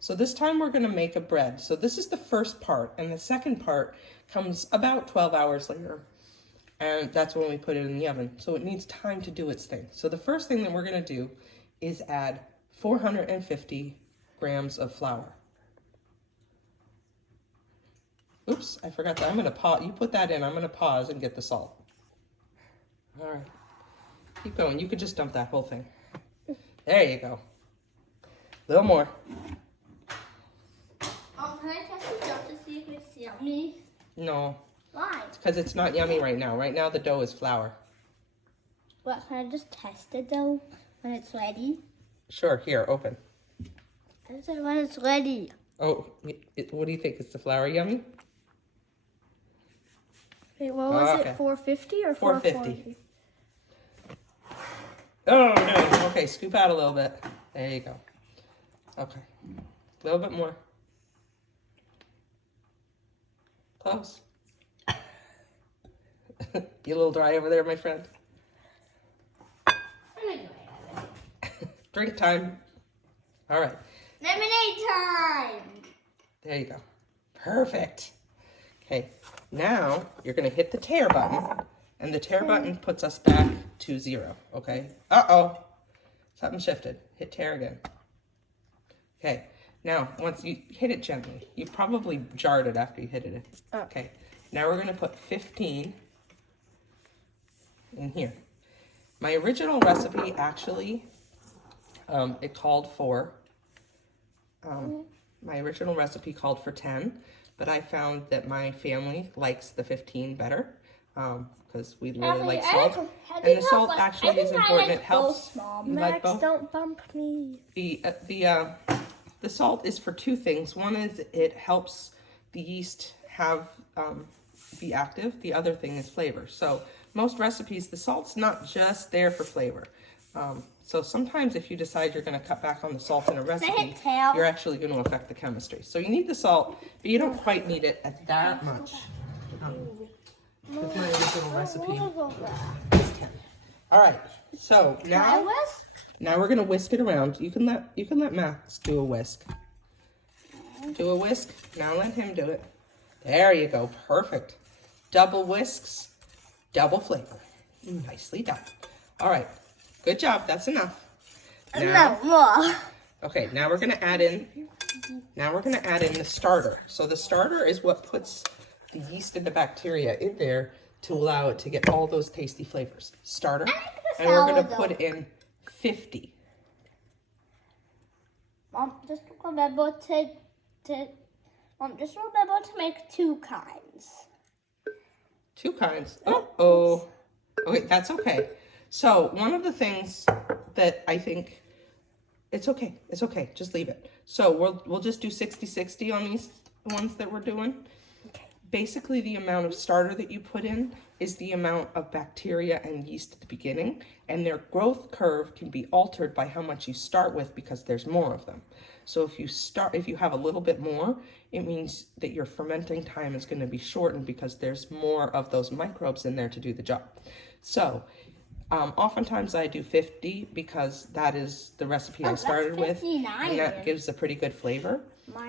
So this time we're going to make a bread. So this is the first part, and the second part comes about 12 hours later. And that's when we put it in the oven. So it needs time to do its thing. So the first thing that we're going to do is add 450 grams of flour. Oops, I forgot that. I'm going to pause. You put that in. I'm going to pause and get the salt. All right. Keep going. You could just dump that whole thing. There you go. A little more. Oh, can I test the dough to see if it's yummy? No. Why? It's because it's not yummy right now. Right now the dough is flour. What, can I just test the dough when it's ready? Sure. Here, open. I said when it's ready. Oh, what do you think? Is the flour yummy? Wait, what was Okay. it? 450 or 450? Oh, no. Okay, scoop out a little bit. There you go. Okay. A little bit more. Close. You a little dry over there, my friend? Drink time. All right. Lemonade time! There you go. Perfect. Okay. Now you're going to hit the tear button, and the tear button puts us back to 0. Okay. Uh-oh. Something shifted. Hit tear again. Okay. Now, once you hit it gently, you probably jarred it after you hit it. Okay. Now we're going to put 15 in here. My original recipe actually, it called for, my original recipe called for 10, but I found that my family likes the 15 better because we really like salt. And the salt actually is important. It helps. You like both? Don't bump me. The salt is for two things. One is it helps the yeast be active. The other thing is flavor. So most recipes, the salt's not just there for flavor. So sometimes if you decide you're going to cut back on the salt in a recipe, you're actually going to affect the chemistry. So you need the salt, but you don't quite need it at that much. With my original recipe is 10. All right. So now we're going to whisk it around. You can let Max do a whisk. Do a whisk. Now let him do it. There you go. Perfect. Double whisks, double flavor. Nicely done. All right. Good job. That's enough. Now, more. okay, now we're going to add in the starter. So the starter is what puts the yeast and the bacteria in there to allow it to get all those tasty flavors. Starter. And we're going to put in 50. Mom, just remember to make 2 kinds. 2 kinds. Uh-oh. Okay, that's okay. So one of the things that I think, it's okay. Just leave it. So we'll just do 60-60 on these ones that we're doing. Okay. Basically, the amount of starter that you put in is the amount of bacteria and yeast at the beginning, and their growth curve can be altered by how much you start with because there's more of them. So if you have a little bit more, it means that your fermenting time is going to be shortened because there's more of those microbes in there to do the job. So oftentimes I do 50 because that is the recipe I started with, and that gives a pretty good flavor.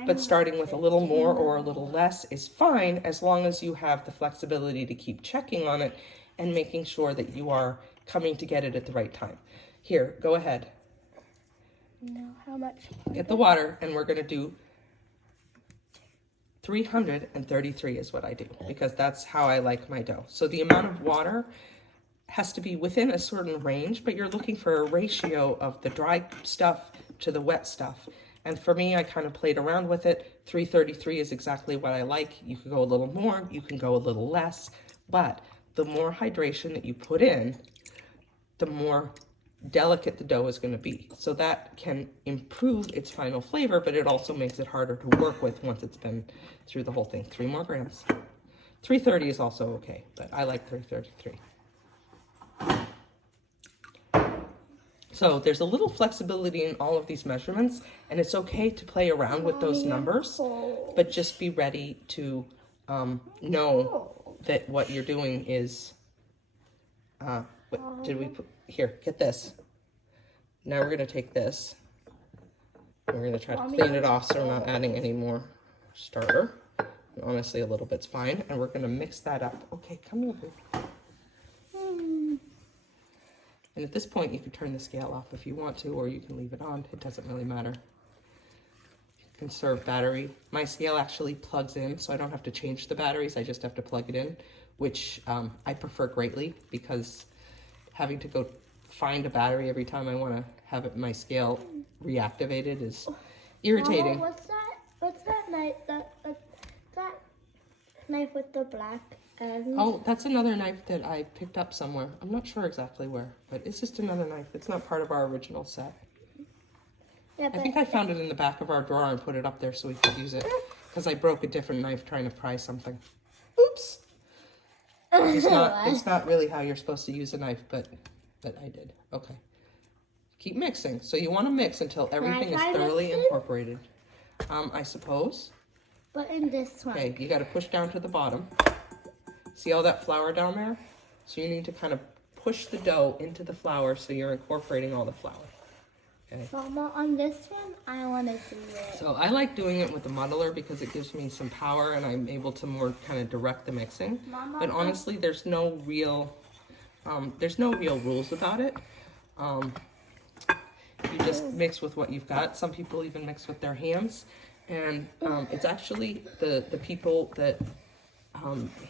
But starting with a little more or a little less is fine as long as you have the flexibility to keep checking on it and making sure that you are coming to get it at the right time. Here, go ahead. No, how much? Get the water, and we're going to do 333 is what I do because that's how I like my dough. So the amount of water has to be within a certain range, but you're looking for a ratio of the dry stuff to the wet stuff. And for me, I kind of played around with it. 333 is exactly what I like. You can go a little more, you can go a little less, but the more hydration that you put in, the more delicate the dough is going to be. So that can improve its final flavor, but it also makes it harder to work with once it's been through the whole thing. 3 more grams. 330 is also okay, but I like 333. So there's a little flexibility in all of these measurements, and it's okay to play around with those numbers, but just be ready to know that what you're doing is, what did we put here? Get this. Now we're going to take this, We're going to try to clean it off so we're not adding any more starter. And honestly, a little bit's fine. And we're going to mix that up. Okay, come here, baby. And at this point, you can turn the scale off if you want to, or you can leave it on. It doesn't really matter. Conserve battery. My scale actually plugs in, so I don't have to change the batteries. I just have to plug it in, which I prefer greatly, because having to go find a battery every time I want to have it, my scale reactivated is irritating. Mama, what's that knife? That knife with the black end? Oh, that's another knife that I picked up somewhere. I'm not sure exactly where, but it's just another knife. It's not part of our original set. Yeah, I think I found it in the back of our drawer and put it up there so we could use it, because I broke a different knife trying to pry something. Oops. It's not really how you're supposed to use a knife, but I did. Okay. Keep mixing. So you want to mix until everything is thoroughly incorporated. I suppose. But in this one. Okay, you got to push down to the bottom. See all that flour down there? So you need to kind of push the dough into the flour so you're incorporating all the flour. Okay. Mama, on this one, I want to do it. So I like doing it with the muddler because it gives me some power and I'm able to more kind of direct the mixing. Mama, but honestly, there's no real rules about it. You just mix with what you've got. Some people even mix with their hands. And it's actually the people that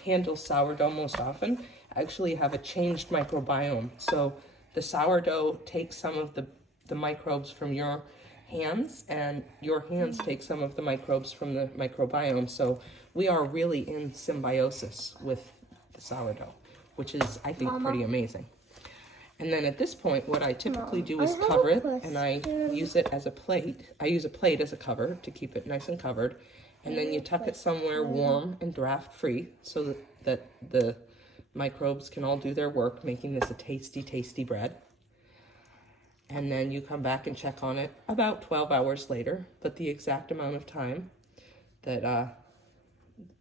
handle sourdough most often actually have a changed microbiome. So the sourdough takes some of the microbes from your hands, and your hands take some of the microbes from the microbiome. So we are really in symbiosis with the sourdough, which is, I think, pretty amazing. And then at this point, what I typically do is cover it, and I use it as a plate. I use a plate as a cover to keep it nice and covered. And then you tuck it somewhere warm and draft free so that the microbes can all do their work, making this a tasty, tasty bread. And then you come back and check on it about 12 hours later. But the exact amount of time that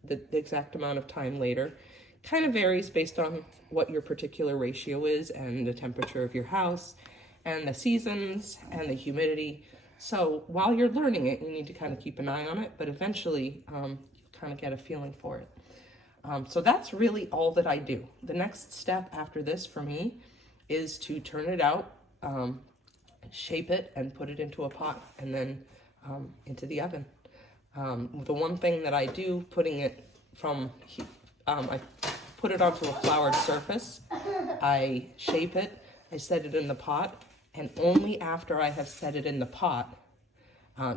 the exact amount of time later kind of varies based on what your particular ratio is and the temperature of your house and the seasons and the humidity. So while you're learning it, you need to kind of keep an eye on it, but eventually you kind of get a feeling for it. So that's really all that I do. The next step after this for me is to turn it out, shape it, and put it into a pot, and then into the oven. The one thing that I do, putting it from, I put it onto a floured surface, I shape it, I set it in the pot, and only after I have set it in the pot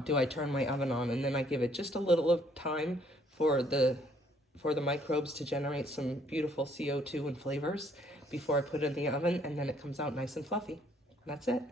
do I turn my oven on, and then I give it just a little of time for the microbes to generate some beautiful CO2 and flavors before I put it in the oven, and then it comes out nice and fluffy. And that's it.